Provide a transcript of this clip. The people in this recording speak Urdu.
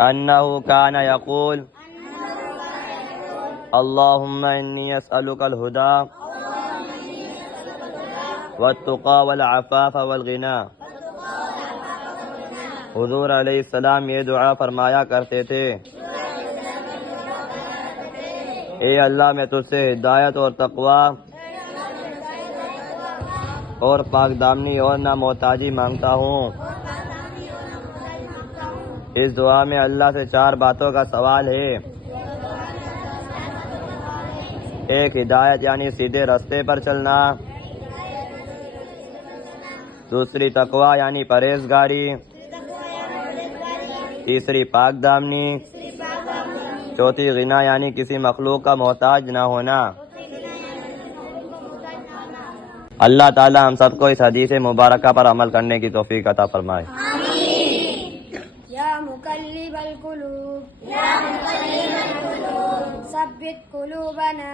أنه كان يقول اللهم إني أسألك الهدى والتقى والعفاف والغنى. حضور علیہ السلام یہ دعا فرمایا کرتے تھے، اے اللہ میں تجھ سے ہدایت اور تقوی اور پاک دامنی اور نہ محتاجی مانگتا ہوں۔ اس دعا میں اللہ سے 4 باتوں کا سوال ہے۔ ایک، ہدایت یعنی سیدھے راستے پر چلنا۔ دوسری، تقوی یعنی پرہیزگاری۔ تیسری، پاک دامنی۔ چوتھی، غنا یعنی کسی مخلوق کا محتاج نہ ہونا۔ اللہ تعالی ہم سب کو اس حدیث مبارکہ پر عمل کرنے کی توفیق عطا فرمائے۔ یا مقلب القلوب ثبت قلوبنا